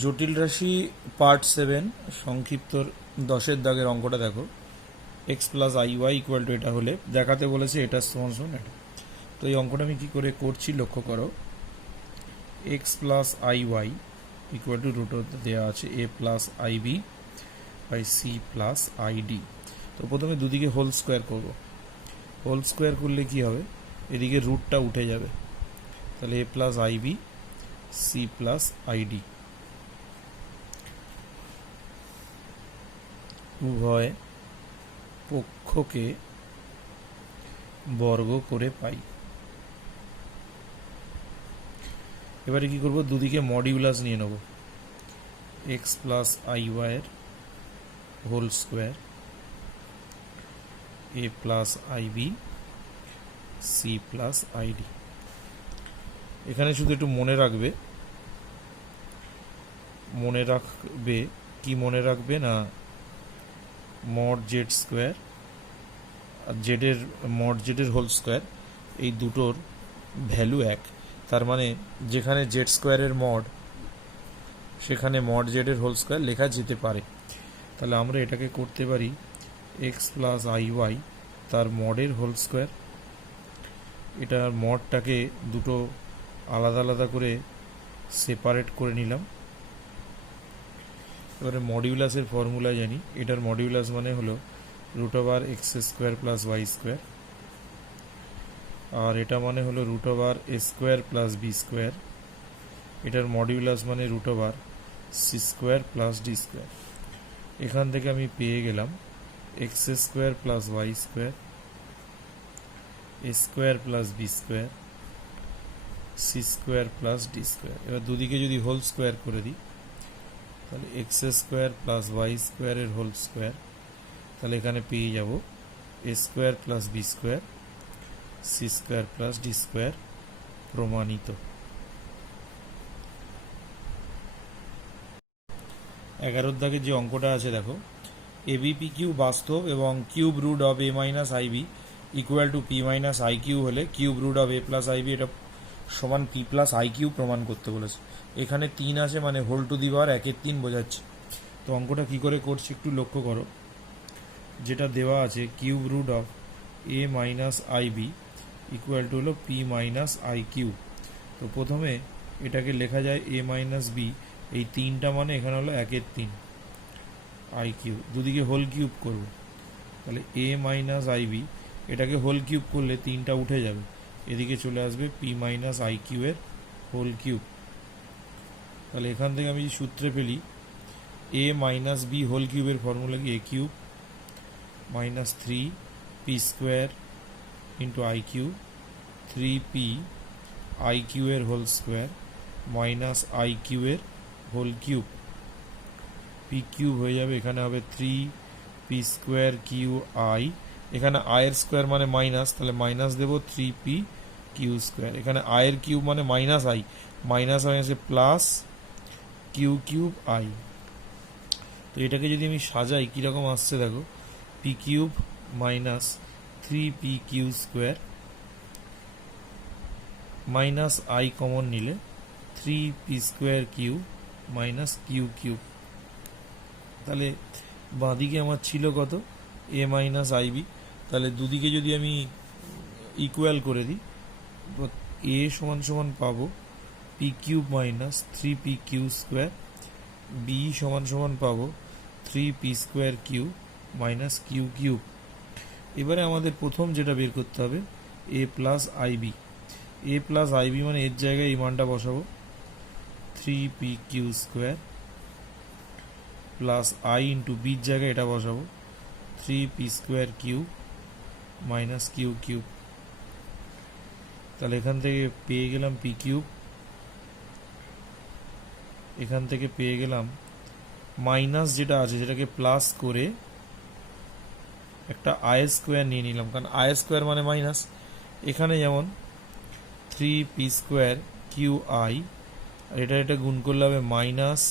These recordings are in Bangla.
জটিল রাশি পার্ট 7 সংক্ষিপ্ত 10-এর দাগের অঙ্কটা দেখো। X plus i y equal to এটা হলে দেখাতে বলেছে এটা সমান সমান এটা। তো এই অঙ্কটা আমি কী করে করছি লক্ষ্য করো। X plus i y equal to root দেওয়া আছে a plus i b by c plus i d. তো প্রথমে দুদিকে হোল স্কোয়ার করব। হোল স্কোয়ার করলে কি হবে, এদিকে রুটটা উঠে যাবে, তাহলে a plus i b c plus i d উভয় পক্ষকে বর্গ করে পাই। এবারে কি করব, দুদিকে মডিউলাস নিয়ে নেব। এক্স প্লাস আই ওয়াইয়ের whole square a plus i b c plus i d. এখানে শুধু একটু মনে রাখবে কি মনে রাখবে না, মড জেড স্কোয়ার আর জেডের মড জেডের হোল স্কোয়ার এই দুটোর ভ্যালু এক। তার মানে যেখানে জেড স্কোয়ারের মড সেখানে মড জেডের হোল স্কোয়ার লেখা যেতে পারে। তাহলে আমরা এটাকে করতে পারি এক্স প্লাস আই ওয়াই তার মডের হোল স্কোয়ার। এটার মডটাকে দুটো আলাদা আলাদা করে সেপারেট করে নিলাম। এবারে মডিউলাসের ফর্মুলা জানি, এটার মডিউলাস মানে হলো root over x square plus y square, আর এটা মানে হলো root over a square plus b square. এটার মডিউলাস মানে root over c square plus d square. এখান থেকে আমি পেয়ে গেলাম x square plus y square a square plus b square c square plus d square. এবার দুদিকে যদি হোল স্কোয়ার করে দিই তাহলে এক্স স্কোয়ার প্লাস ওয়াই স্কোয়ারের হোল স্কোয়ার, তাহলে এখানে পেয়ে যাব a square plus b square c square plus d square প্রমাণিত। 11 দাগে যে অঙ্কটা আছে দেখো, এবিপি কিউ বাস্তব এবং cube root of a minus i b equal to p minus i q হলে cube root of a plus i b এটা সমান পি প্লাস আই কিউ প্রমাণ করতে বলেছে। এখানে 3 আছে মানে হোল টু দি পাওয়ার 1/3 বোঝাচ্ছে। তো অঙ্কটা কি করে করছি একটু লক্ষ্য করো। যেটা দেওয়া আছে cube root of a minus i b equal to হলো পি মাইনাস আই কিউ। তো প্রথমে এটাকে লেখা যায় এ মাইনাস বি, এই 3টা মানে এখানে হলো 1/3 আই কিউ, দুদিকে হোল কিউব করব। তাহলে এ মাইনাস আইবি এটাকে হোল কিউব করলে 3টা উঠে যাবে, এদিকে চলে আসবে পি মাইনাস আই কিউ এর হোল কিউব। তাহলে এখান থেকে আমি সূত্রে পেলি এ মাইনাস বি হোল কিউবের ফর্মুলা কি, a cube minus 3 p square into i q 3p i q এর whole square minus i q এর হোল কিউব। পি কিউব হয়ে যাবে, এখানে হবে 3p স্কোয়ার কিউ আই, এখানে আয়ের স্কোয়ার মানে মাইনাস, তাহলে মাইনাস দেবো 3p কিউ স্কোয়ার। এখানে আয়ের কিউব মানে মাইনাস আই, মাইনাস আই আছে প্লাস কিউ কিউব আই। তো এটাকে যদি আমি সাজাই কীরকম আসছে দেখো, p cube minus 3p q square minus i common নিলে 3p square q minus q cube. তাহলে বাঁদিকে আমার ছিল কত, এ মাইনাস আইবি। তাহলে দুদিকে যদি আমি ইকুয়াল করে দিই, এ সমান সমান পাবো p cube minus 3p q square, b সমান সমান পাবো 3p square q minus q cube. এবারে আমাদের প্রথম যেটা বের করতে হবে a plus i b. A plus i b মানে এর জায়গায় এই মানটা বসাবো 3p q square plus i into বির জায়গায় এটা বসাবো 3p square q minus q cube. তাহলে এখান থেকে পেয়ে গেলাম পি কিউব, এখান থেকে পেয়ে গেলাম মাইনাস যেটা আছে সেটাকে প্লাস করে একটা আই স্কোয়ার নিয়ে নিলাম, কারণ আই স্কোয়ার মানে মাইনাস। এখানে যেমন 3p স্কোয়ার কিউ আই, আর এটা গুণ করলে হবে মাইনাস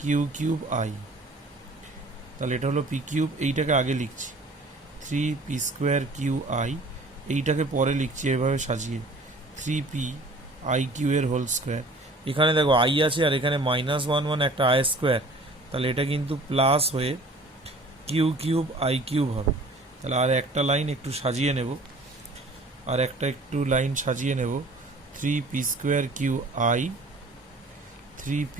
কিউ কিউব আই। তাহলে এটা হলো পি কিউব, এইটাকে আগে লিখছি 3p স্কোয়ার কিউ আই, এইটাকে পরে লিখছি এভাবে সাজিয়ে 3p আই কিউ এর হোল স্কোয়ার। এখানে দেখো আই আছে আর এখানে -1 একটা আই স্কোয়ার, তাহলে এটা কিন্তু প্লাস হয়ে কিউ কিউব আই কিউব হবে। তাহলে আর একটা লাইন একটু সাজিয়ে নেব, আর একটা একটু লাইন সাজিয়ে নেব, 3p² q i 3p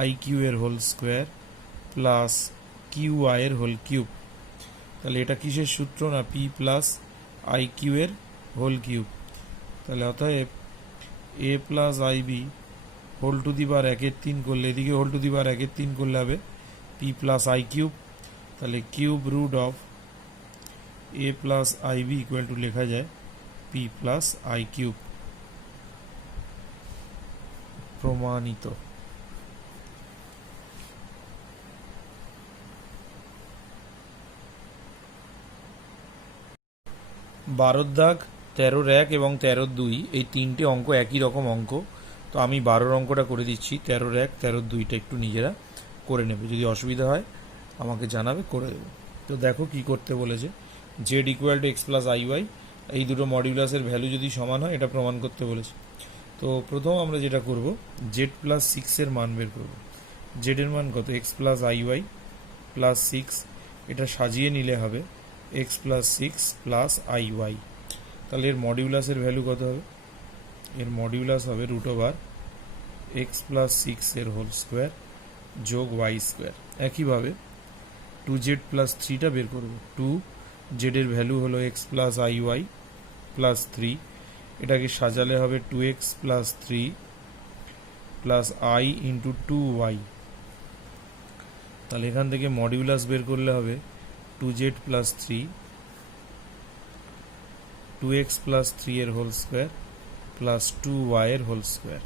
i q এর whole square plus q i এর হোল কিউব। তাহলে এটা কিসের সূত্র? না পি প্লাস আই কিউ এর হোল কিউব। তাহলে অতএব a plus i b whole to the বার 1/3 করলে, এদিকে হোল টু দি বার 1/3 করলে হবে পি প্লাস আই কিউব। তাহলে cube root of a plus i b equal to লেখা যায় পি প্লাস আই কিউব। প্রমাণিত। বারোর দাগ, 13-1 এবং 13-2 এই তিনটে অঙ্ক একই রকম অঙ্ক। তো আমি 12 অঙ্কটা করে দিচ্ছি, 13-1 13-2টা একটু নিজেরা করে নেবে, যদি অসুবিধা হয় আমাকে জানাবে, করে দেবে। তো দেখো কি করতে বলেছে, z equal to x plus i y, এই দুটো মডিউলাসের ভ্যালু যদি সমান হয় এটা প্রমাণ করতে বলেছে। তো প্রথম আমরা যেটা করব, জেড প্লাস 6-এর মান বের করব। জেডের মান কত? X plus i y plus 6, এটা সাজিয়ে নিলে হবে x plus 6 plus i y. তাহলে এর মডিউলাসের ভ্যালু কত হবে? এর মডিউলাস হবে রুট ওভার এক্স প্লাস 6 এর হোল স্কোয়ার যোগ ওয়াই স্কোয়ার। একইভাবে 2z প্লাস 3টা বের করব। 2z এর ভ্যালু হলো x plus i y plus 3, এটাকে সাজালে হবে 2x plus 3 plus i into 2y। তাহলে এখান থেকে মডিউলাস বের করলে হবে 2z প্লাস 3 2x প্লাস 3 এর হোল স্কোয়ার প্লাস 2y এর হোল স্কোয়ার।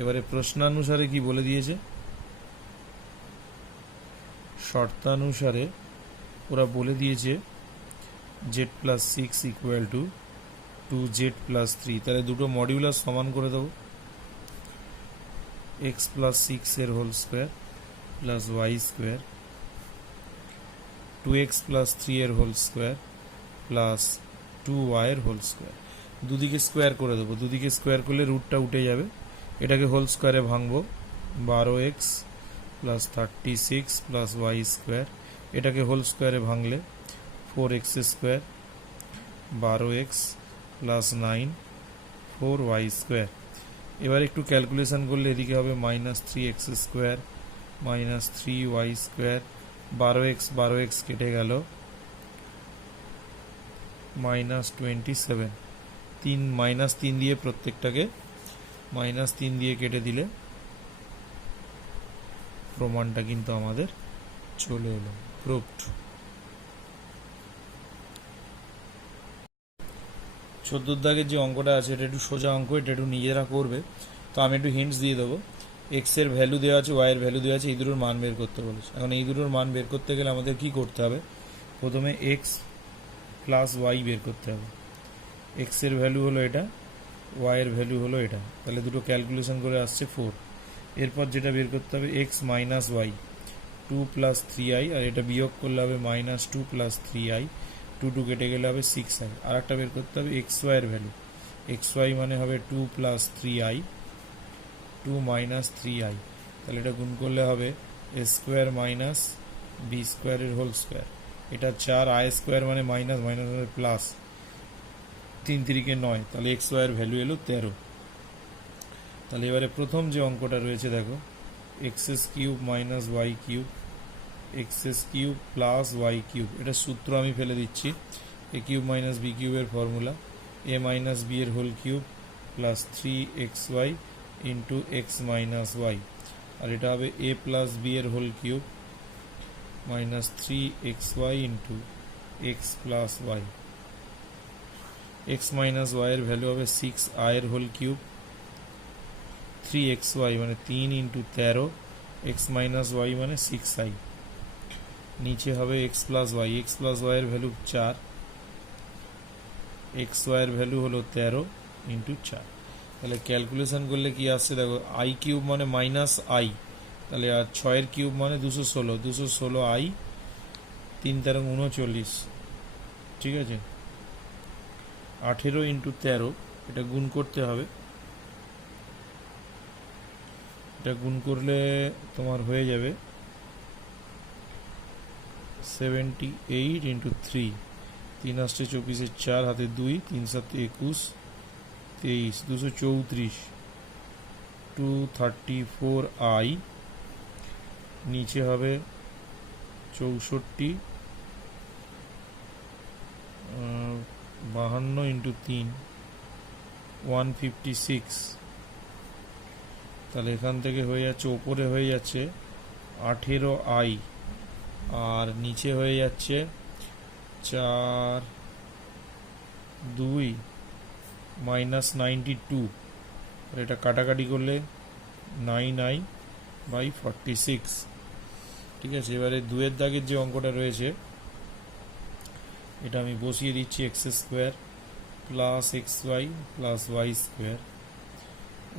এবারে প্রশ্নানুসারে কি বলে দিয়েছে? শর্তানুসারে ওরা বলে দিয়েছে z plus 6 equal to 2z plus 3। তাহলে দুটো মডিউলাস সমান করে দেবো, x প্লাস 6 এর whole square plus y square 2x plus 3 এর হোল স্কোয়ার প্লাস 2y এর হোল স্কোয়ার। দুদিকে স্কোয়ার করে দেবো, দুদিকে স্কোয়ার করলে রুটটা উঠে যাবে, এটাকে হোল স্কোয়ারে ভাঙবো, 12x plus 36 plus y square, এটাকে হোল স্কোয়ারে ভাঙলে 4x square 12x plus 9 4y square. এবার একটু ক্যালকুলেশন করলে এদিকে হবে -3x square minus 3y square, 12x কেটে গেল -27, 3 দিয়ে প্রত্যেকটাকে -3 দিয়ে কেটে দিলে প্রমাণটা কিন্তু আমাদের চলে এলো, প্রুভড। 14 দাগের যে অঙ্কটা আছে এটা একটু সোজা অঙ্ক, এটা একটু নিজেরা করবে। তো আমি একটু হিন্টস দিয়ে দেবো। এক্স এর ভ্যালু দেওয়া আছে, ওয়াই এর ভ্যালু দেওয়া আছে, এই দুটোর মান বের করতে বলেছে। এখন এই দুটোর মান বের করতে গেলে আমাদের কি করতে হবে? প্রথমে এক্স প্লাস ওয়াই বের করতে হবে। এক্স এর ভ্যালু হলো এটা, ওয়াই এর ভ্যালু হলো এটা, তাহলে দুটো ক্যালকুলেশন করে আসছে 4। এরপর যেটা বের করতে হবে x minus y 2 plus 3i, আর এটা বিয়োগ করলে হবে -2 প্লাস 3i, 2 কেটে গেলে হবে 6i। আর একটা বের করতে হবে এক্স ওয়াই এর ভ্যালু, এক্স ওয়াই মানে হবে 2 প্লাস 3i 2 মাইনাস 3i, তাহলে এটা গুণ করলে হবে এ স্কোয়ার মাইনাস বি স্কোয়ারের হোল স্কোয়ার। এটা 4, আই স্কোয়ার মানে মাইনাস মাইনাস হবে প্লাস, 3 3 9, তাহলে এক্স ওয়াই এর ভ্যালু এলো 13। তাহলে এবারে প্রথম যে অঙ্কটা রয়েছে দেখো, x cube minus y cube x cube plus y cube, এটা সূত্র আমি ফেলে দিচ্ছি, এ কিউব মাইনাস বি কিউবের ফর্মুলা, এ মাইনাস বি এর whole cube plus 3xy into x minus y, আর এটা হবে এ প্লাস বি এর whole cube minus 3xy into x plus y. X minus y এর ভ্যালু হবে 6i এর হোল কিউব, 3xy মানে 3 ইন্টু 13, এক্স মাইনাস ওয়াই মানে 6i, নিচে হবে এক্স প্লাস ওয়াই এর ভ্যালু 4, এক্স ওয়াই এর ভ্যালু হলো 13 ইন্টু 4। তাহলে ক্যালকুলেশন করলে কি আসছে দেখো, আই কিউব মানে মাইনাস আই, তাহলে আর 6 এর কিউব মানে 216i 3 13 39, ঠিক আছে। 18 ইন্টু 13 এটা গুণ করতে হবে, এটা গুণ করলে তোমার হয়ে যাবে 78 ইন্টু 3, 3 আসছে 24, 4 হাতে 2, 3 7 21, 23, 234, 234i, নিচে হবে 64, 52 ইন্টু 3, 156। তাহলে এখান থেকে হয়ে যাচ্ছে, ওপরে হয়ে যাচ্ছে 18i, আর নিচে হয়ে যাচ্ছে 4 2 মাইনাস 92। এটা কাটাকাটি করলে 9i বাই 46। ঠিক আছে, এবারে 2-এর দাগের যে অঙ্কটা রয়েছে এটা আমি বসিয়ে দিচ্ছি, x square plus x y plus y square,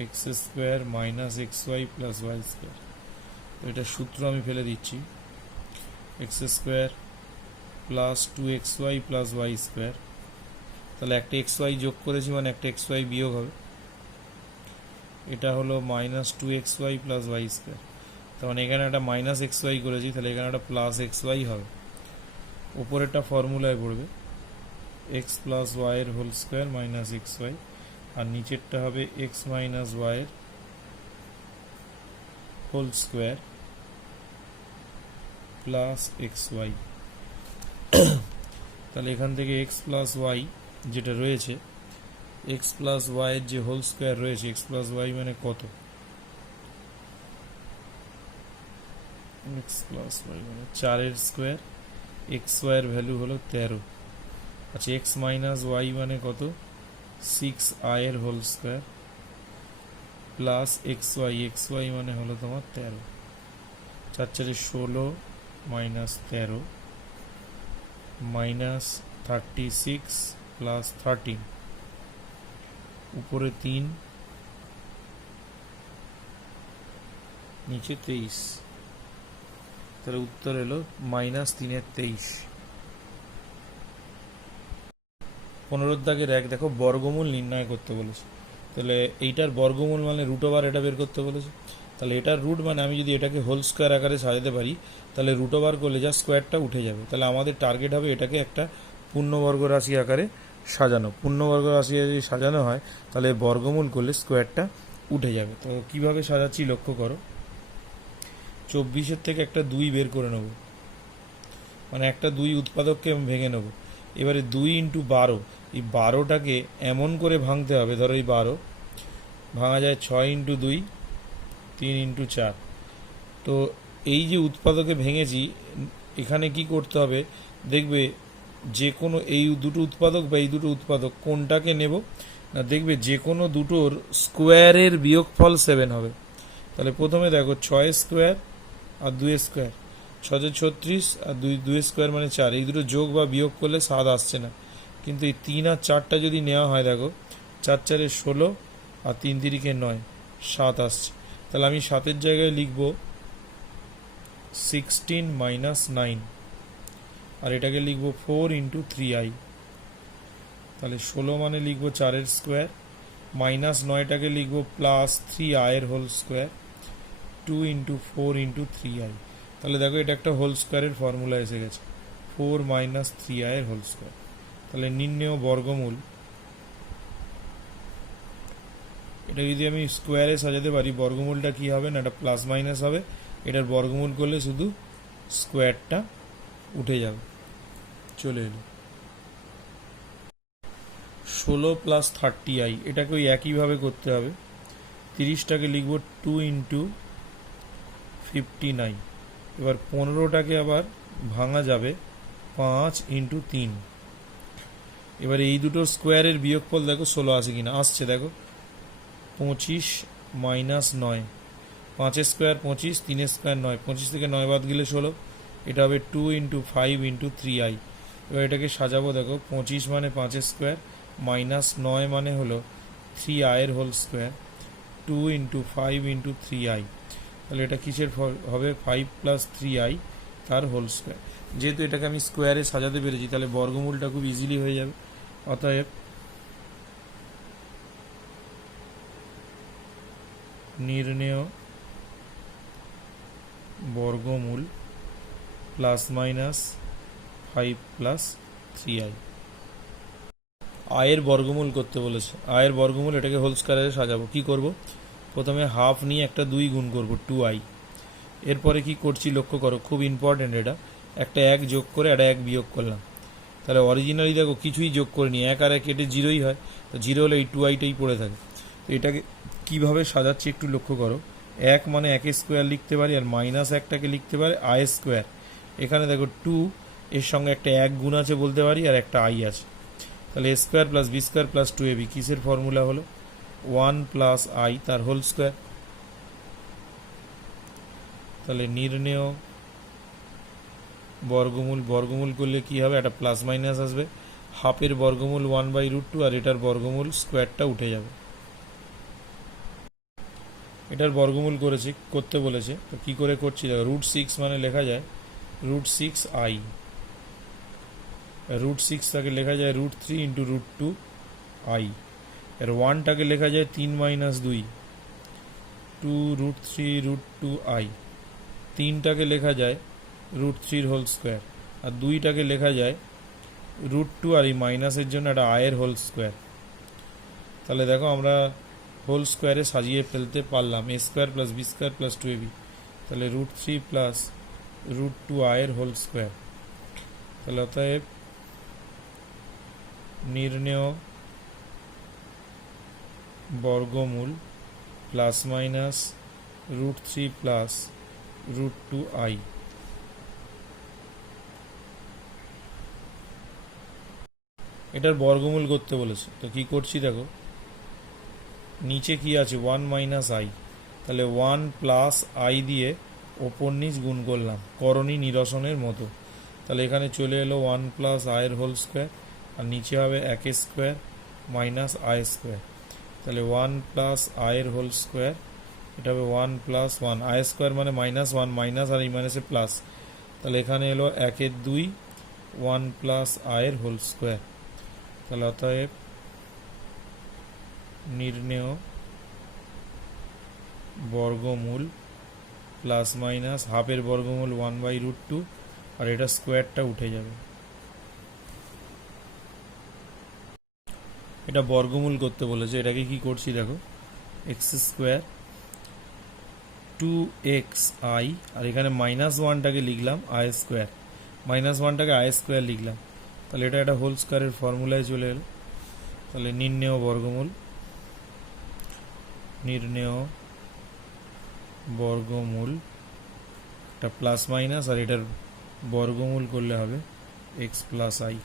x square minus x y plus y square. তো এটা সূত্র আমি ফেলে দিচ্ছি, x square plus 2xy plus y square. তাহলে একটা এক্স ওয়াই যোগ করেছি মানে একটা এক্স ওয়াই বিয়োগ হবে, এটা হলো minus 2xy plus y square. তার মানে এখানে একটা মাইনাস এক্স ওয়াই করেছি, তাহলে এখানে একটা প্লাস এক্স ওয়াই হবে। উপরেরটা ফর্মুলায় পড়বে এক্স প্লাস ওয়াইয়ের whole square minus x y, আর নিচেরটা হবে এক্স মাইনাস ওয়াইয়ের whole square plus x y. তাহলে এখান থেকে এক্স প্লাস ওয়াই যেটা রয়েছে, এক্স প্লাস ওয়াইয়ের যে হোল স্কোয়ার রয়েছে, এক্স প্লাস ওয়াই মানে কত, এক্স প্লাস ওয়াই মানে 4 স্কোয়ার, এক্স ওয়াইয়ের ভ্যালু হলো 13। আচ্ছা, এক্স মাইনাস ওয়াই মানে কত, 6i এর whole square plus x y মানে হলো তোমার 13, 4 4 16 মাইনাস 13 মাইনাস 36 প্লাস 13, উপরে 3 নিচে 23। তাহলে উত্তর এলো মাইনাস 3-23। 15 দাগের 1 দেখো, বর্গমূল নির্ণয় করতে বলেছে। তাহলে এইটার বর্গমূল মানে রুট ওভার এটা বের করতে বলেছে। তাহলে এটার রুট মানে আমি যদি এটাকে হোল স্কোয়ার আকারে সাজাতে পারি, তাহলে রুট ওভার করলে যা স্কোয়ারটা উঠে যাবে। তাহলে আমাদের টার্গেট হবে এটাকে একটা পূর্ণবর্গ রাশি আকারে সাজানো। পূর্ণবর্গ রাশি যদি সাজানো হয় তাহলে বর্গমূল করলে স্কোয়ারটা উঠে যাবে। তো কিভাবে সাজাচ্ছি লক্ষ্য করো, 24 থেকে একটা 2 বের করে নেব, মানে একটা 2 উৎপাদককে আমি ভেঙে নেব। এবারে 2 ইন্টু 12, এই 12টাকে এমন করে ভাঙতে হবে, ধরো এই 12 ভাঙা যায় 6 ইন্টু 2, 3 ইন্টু 4। তো এই যে উৎপাদকে ভেঙেছি, এখানে কি করতে হবে দেখবে, যে কোনো এই দুটো উৎপাদক বা এই দুটো উৎপাদক কোনটাকে নেব না, দেখবে যে কোনো দুটোর স্কোয়ারের বিয়োগফল 7 হবে। তাহলে প্রথমে দেখো 6 স্কোয়ার আর 2 স্কোয়ার, 6 36 আর 2 স্কোয়ার মানে 4, এই দুটো যোগ বা বিয়োগ করলে 7 আসছে না। কিন্তু এই 3 আর 4টা যদি নেওয়া হয়, দেখো 4 4 16 আর 3 3 9, 7 আসছে। তাহলে আমি 7-এর জায়গায় লিখব 16 মাইনাস 9, আর এটাকে লিখব 4 ইন্টু 3i। তাহলে 16 মানে লিখব 4 স্কোয়ার, মাইনাস 9টাকে লিখব প্লাস 3i এর whole square, 2 into 4 into 3i। তাহলে দেখো এটা একটা হোল স্কোয়ারের ফর্মুলা এসে গেছে, 4 মাইনাস 3i এর হোল স্কোয়ার। তাহলে নির্ণেয় বর্গমূল, এটা যদি আমি স্কোয়ারে সাজাতে পারি, বর্গমূলটা কি হবে না, এটা প্লাস মাইনাস হবে, এটার বর্গমূল করলে শুধু স্কোয়ারটা উঠে যাবে। চলে এলো 16 প্লাস 30i, এটাকে ওই একইভাবে করতে হবে। 30টাকে লিখব 2 ইন্টু 59, এবার 15টাকে আবার ভাঙা যাবে 5 ইন্টু 3। এবার এই দুটো স্কোয়ারের বিয়োগফল দেখো 16 আসে কিনা, আসছে দেখো 25 মাইনাস 9, 5 স্কোয়ার 25, 3 স্কোয়ার 9, 25 থেকে 9 বাদ গেলে 16, এটা হবে 2 ইন্টু 5 ইন্টু 3i। এবার এটাকে সাজাবো, দেখো 25 মানে 5 স্কোয়ার মাইনাস 9 মানে হলো 3i এর whole square, 2 into 5 into 3i। তাহলে এটা কিসের হবে, 5 প্লাস 3i তার হোল স্কোয়ার। যেহেতু এটাকে আমি স্কোয়ারে সাজাতে পেরেছি, তাহলে বর্গমূলটা খুব ইজিলি হয়ে যাবে। অতএব নির্ণেয় বর্গমূল প্লাস মাইনাস 5 প্লাস 3i। আয়ের বর্গমূল করতে বলেছে, আয়ের বর্গমূল এটাকে হোল স্কয়ারে সাজাবো। কি করব, প্রথমে হাফ নিয়ে একটা 2 গুণ করব 2i। এরপরে কি করছি লক্ষ্য করো, খুব ইম্পর্টেন্ট এটা, একটা 1 যোগ করে একটা 1 বিয়োগ করলাম। তাহলে অরিজিনালি দেখো কিছুই যোগ করিনি, 1 আর 1 কেটে 0ই হয়, তো 0 হলে এই 2iটাই পড়ে থাকে। তো এটাকে কিভাবে সাজাচ্ছি একটু লক্ষ্য করো, 1 মানে 1 স্কোয়ার লিখতে পারি, আর মাইনাস 1টাকে লিখতে পারি i স্কোয়ার। এখানে দেখো 2 এর সঙ্গে একটা 1 গুণ আছে বলতে পারি, আর একটা i আছে। তাহলে a square plus b square plus 2ab কিসের ফর্মুলা হলো, 1 প্লাস i তার হোল স্কোয়ার। তাহলে নির্ণেয় বর্গমূল, বর্গমূল করলে কি হবে, একটা প্লাস মাইনাস আসবে, হাফের বর্গমূল 1/√2 আর এটার বর্গমূল স্কোয়ারটা উঠে যাবে। এটার বর্গমূল করতে বলেছে, তো কি করে করছি দেখো, √6 মানে লেখা যায় √6i, √6 তাকে লেখা যায় √3 ইন্টু √2i, এর 1টাকে লেখা যায় 3 - 2 2√3 √2i, 3টাকে লেখা যায় √3 হোল স্কোয়ার, আর 2টাকে লেখা যায় √2, আর এই মাইনাসের জন্য একটা আয়ের হোল স্কোয়ার। তাহলে দেখো আমরা হোল স্কোয়ারে সাজিয়ে ফেলতে পারলাম, a square plus b square plus 2ab, তাহলে √3 প্লাস √2 আয়ের হোল স্কোয়ার। তাহলে অতএব নির্ণেয় বর্গমূল প্লাস মাইনাস √3 প্লাস √2i। এটার বর্গমূল করতে বলেছে, তো কি করছি দেখো, নিচে কি আছে 1 - i, তাহলে 1 প্লাস i দিয়ে ওপর নিচ গুণ করলাম করণী নিরসনের মতো। তাহলে এখানে চলে এলো 1 প্লাস আয়ের হোল স্কোয়ার, আর নিচে হবে 1 স্কোয়ার মাইনাস i স্কোয়ার। তাহলে 1 প্লাস আয়ের হোল স্কোয়ার, এটা হবে 1 প্লাস 1, i স্কোয়ার মানে -1 মাইনাস, আর এই মাইনাসে প্লাস, তাহলে এখানে এলো 1 × 2 1 প্লাস আয়ের হোল স্কোয়ার। তাহলে অতএব নির্ণেয় বর্গমূল প্লাস মাইনাস হাফের বর্গমূল 1/√2, আর এটা স্কোয়ারটা উঠে যাবে। এটা বর্গমূল করতে বলেছে, এটাকে কি করছি দেখো, x স্কোয়ার 2xi, আর এখানে -1টাকে লিখলাম i স্কোয়ার, -1টাকে i স্কোয়ার লিখলাম, তাহলে এটা একটা হোল স্কোয়ারের ফর্মুলায় চলে এলো। তাহলে নির্ণেয় বর্গমূল, নির্ণেয় বর্গমূল, এটা প্লাস মাইনাস, আর এটার বর্গমূল করলে হবে x প্লাস i।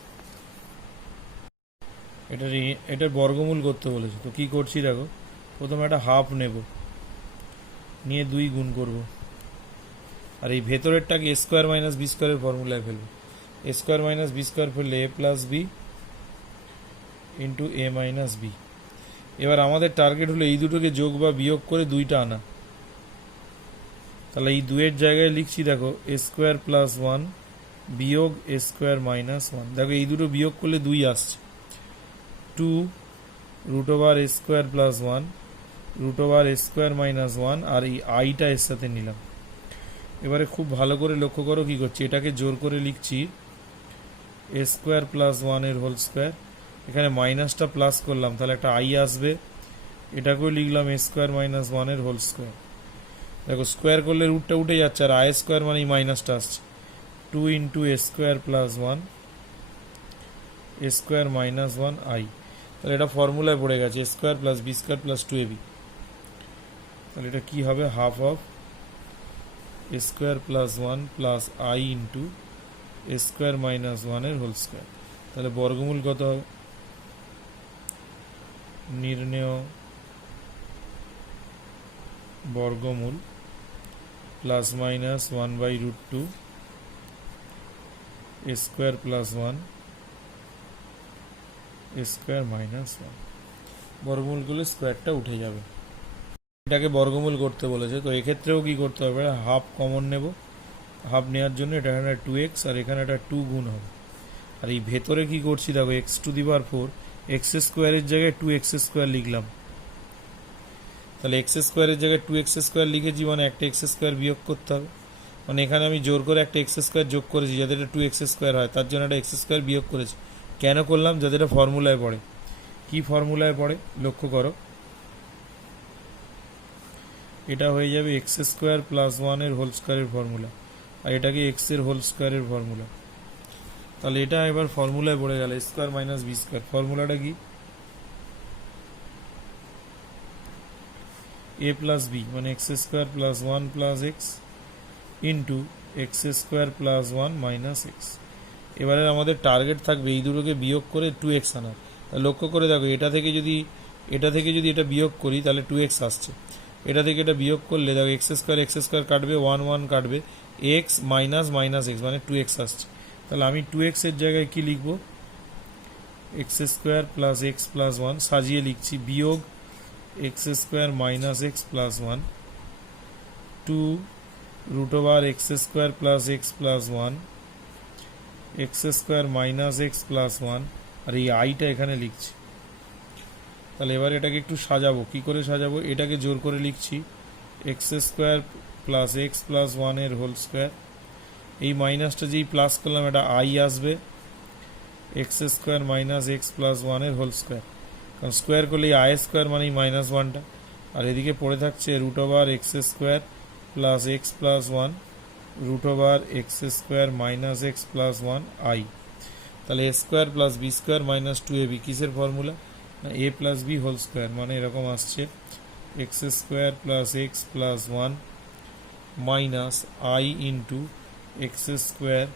এটার বর্গমূল করতে বলেছে, তো কি করছি দেখো, প্রথমে একটা হাফ নেব, নিয়ে 2 গুণ করব, আর এই ভেতরেরটাকে a স্কোয়ার মাইনাস বি স্কোয়ারের ফর্মুলায় ফেলবো। a square minus b square ফেললে a plus b into a minus b. এবার আমাদের টার্গেট হলো এই দুটোকে যোগ বা বিয়োগ করে 2টা আনা। তাহলে এই 2-এর জায়গায় লিখছি দেখো a স্কোয়ার প্লাস 1 বিয়োগ a স্কোয়ার মাইনাস 1, দেখো এই দুটো বিয়োগ করলে 2 আসছে, 2 √a square plus 1 √a square minus 1, আর এই আইটা এর সাথে নিলাম। এবারে খুব ভালো করে লক্ষ্য করো কি করছি, এটাকে জোর করে লিখছি a স্কোয়ার প্লাস 1 এর হোল স্কোয়ার, এখানে মাইনাসটা প্লাস করলাম, তাহলে একটা i আসবে, এটাকেও লিখলাম a স্কোয়ার মাইনাস 1 এর হোল স্কোয়ার। দেখো স্কোয়ার করলে রুটটা উঠে যাচ্ছে, আর i স্কোয়ার মানে এই মাইনাসটা আসছে, 2 into a square plus 1 a square minus 1i। তাহলে এটা ফর্মুলায় পড়ে গেছে a square plus b square plus 2ab। তাহলে এটা কি হবে, half of a square plus 1 plus i into a square minus 1 এর হোল স্কোয়ার। তাহলে বর্গমূল কত হবে, নির্ণেয় বর্গমূল plus minus 1/√2 a square plus 1 a square minus 1, বর্গমূল করলে স্কোয়ারটা উঠে যাবে। এটাকে বর্গমূল করতে বলেছে, তো এক্ষেত্রেও কি করতে হবে, হাফ কমন নেব, হাফ নেওয়ার জন্য এটা এখানে 2x, আর এখানে একটা 2 গুণ হবে, আর এই ভেতরে কি করছি দেখো x⁴ x স্কোয়ারের জায়গায় 2x স্কোয়ার লিখলাম, তাহলে x স্কোয়ারের জায়গায় 2x স্কোয়ার লিখেছি মানে একটা x স্কোয়ার বিয়োগ করতে হবে, মানে এখানে আমি জোর করে একটা এক্স স্কোয়ার যোগ করেছি যাতে এটা 2x স্কোয়ার হয়, তার জন্য একটা এক্স স্কোয়ার বিয়োগ করেছি। কেন করলাম? যাতে এটা ফর্মুলায় পড়ে। কি ফর্মুলায় পড়ে লক্ষ্য করো, এটা হয়ে যাবে এক্স স্কোয়ার প্লাস 1 হোল স্কোয়ারের ফর্মুলা, আর এটাকে এক্স এর হোল স্কোয়ারের ফর্মুলা। তাহলে এটা এবার ফর্মুলায় পড়ে গেল, স্কোয়ার মাইনাস বি স্কোয়ার। ফর্মুলাটা কি? এ প্লাস বি মানে x square plus 1 plus x into x square plus 1 minus x. এবারে আমাদের টার্গেট থাকবে এই দুটোকে বিয়োগ করে 2x আনার। লক্ষ্য করে দেখো, এটা থেকে যদি এটা বিয়োগ করি তাহলে 2x আসছে। এটা থেকে এটা বিয়োগ করলে দেখো এক্স স্কোয়ার কাটবে, 1 কাটবে, এক্স মাইনাস মাইনাস এক্স মানে 2x আসছে। তাহলে আমি 2x এর জায়গায় কি লিখব? X square plus x plus 1 সাজিয়ে লিখছি, বিয়োগ x square minus x plus 1 2 root over x square plus x plus 1 x square minus x plus 1, আর এই আইটা এখানে লিখছি। তাহলে এবার এটাকে একটু সাজাবো। কি করে সাজাবো? এটাকে জোর করে লিখছি x square plus x plus 1 এর হোল স্কোয়ার। এই মাইনাসটা যেই প্লাস করলাম এটা আই আসবে, x square minus x plus 1 এর হোল স্কোয়ার, কারণ স্কোয়ার করলে এই আই স্কোয়ার মানে মাইনাস 1টা, আর এদিকে পড়ে থাকছে root over x square plus x plus 1 root over x square minus x plus 1 i. তাহলে a square plus b square minus 2ab কিসের ফর্মুলা? না a plus b whole square, মানে এরকম আসছে x square plus x plus 1 minus i into x square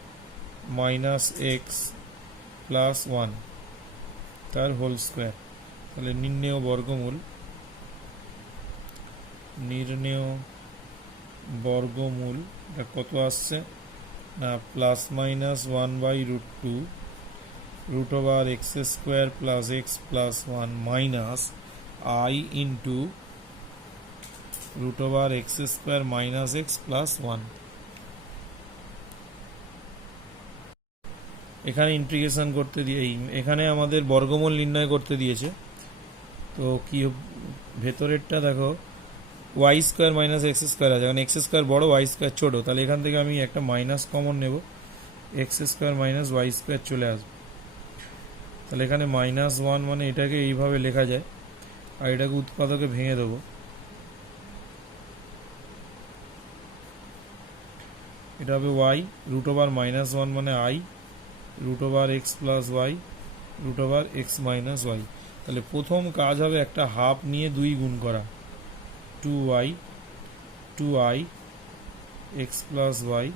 minus x plus 1 তার হোল স্কোয়ার। তাহলে নির্ণেয় বর্গমূল এটা কত আসছে? না plus minus 1/√2 root over x square plus x plus 1 minus i into root over x square minus x plus 1। এখানে ইন্টিগ্রেশন করতে দিয়ে এখানে আমাদের বর্গমূল নির্ণয় করতে দিয়েছে। তো কি ভেতরেরটা দেখো, y square minus x square আছে, কারণ এক্স স্কোয়ার বড় ওয়াই স্কোয়ার ছোটো, তাহলে এখান থেকে আমি একটা মাইনাস কমন নেব, x square minus y square চলে আসবে। তাহলে এখানে -1 মানে এটাকে এইভাবে লেখা যায়, আর এটাকে উৎপাদকে ভেঙে দেবো। এটা হবে ওয়াই রুট ওভার -1 মানে i root over x plus y root over x minus y. তাহলে প্রথম কাজ হবে একটা হাফ নিয়ে 2 গুণ করা, 2i x plus y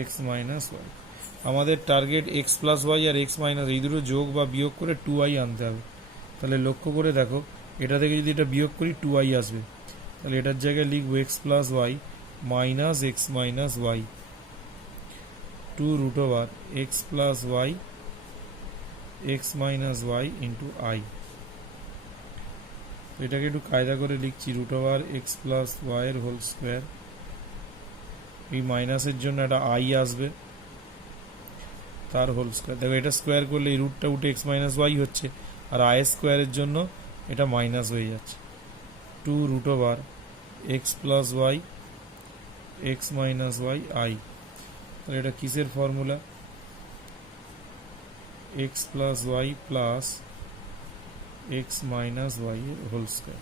x minus y. আমাদের টার্গেট এক্স প্লাস ওয়াই আর এক্স মাইনাস এই দুটো যোগ বা বিয়োগ করে 2i আনতে হবে। তাহলে লক্ষ্য করে দেখো, এটা থেকে যদি এটা বিয়োগ করি 2i আসবে। তাহলে এটার জায়গায় লিখবো x plus y minus x minus y 2 root over x plus y x minus y into i. এটাকে একটু কায়দা করে লিখছি, root over x plus y এর হোল স্কোয়ার, এই মাইনাসের জন্য একটা আই আসবে তার হোল স্কোয়ার। দেখো এটা স্কোয়ার করলে এই রুটটা উঠে এক্স মাইনাস ওয়াই হচ্ছে, আর আই স্কোয়ারের জন্য এটা মাইনাস হয়ে যাচ্ছে, 2 root over x plus y x minus y i. তাহলে এটা কিসের ফর্মুলা? X plus y plus x minus y এর হোল স্কোয়ার।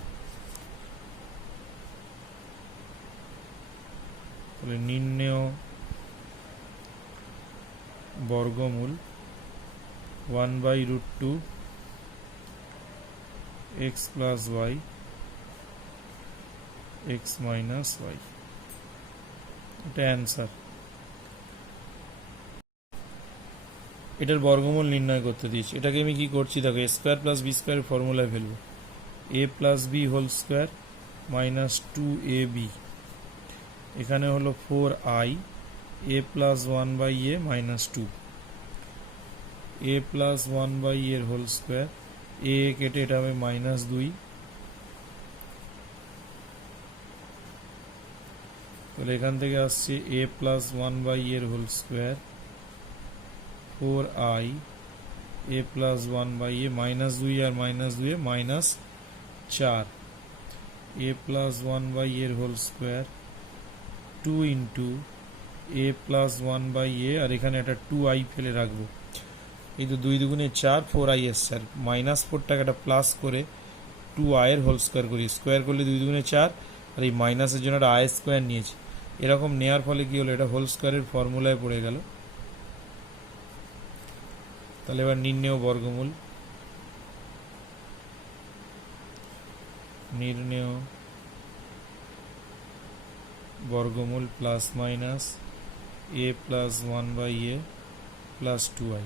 তাহলে নির্ণেয় বর্গমূল 1/√2 x plus y x minus y, এটা অ্যান্সার। এটার বর্গমূল নির্ণয় করতে দিয়েছি। এটাকে আমি কি করছি দেখো, এ স্কোয়ার প্লাস বি স্কোয়ারের ফর্মুলায় ফেলবো, a plus b whole square minus 2ab, এখানে হলো 4i a plus 1/a minus 2, a plus 1/a এর হোল স্কোয়ার, এ কেটে এটা হবে -2, তাহলে এখান থেকে আসছে এ প্লাস 1/a এর whole square 4i a plus 1/a -2 আর -2 -4, এ প্লাস 1/a এর whole square 2 into a plus one by a, আর এখানে একটা 2i ফেলে রাখবো। এই তো 2 দুগুণে 4, 4i এসছে, আর মাইনাস 4টাকে একটা প্লাস করে 2i এর হোল স্কোয়ার করি, স্কোয়ার করলে 2 দুগুণে 4, আর এই মাইনাসের জন্য একটা আই স্কোয়ার নিয়েছি। এরকম নেওয়ার ফলে কি হলো, এটা হোল স্কোয়ারের ফর্মুলায় পড়ে গেল। তাহলে এবার নির্ণেয় বর্গমূল, নির্ণেয় বর্গমূল plus minus a plus one by a plus 2i।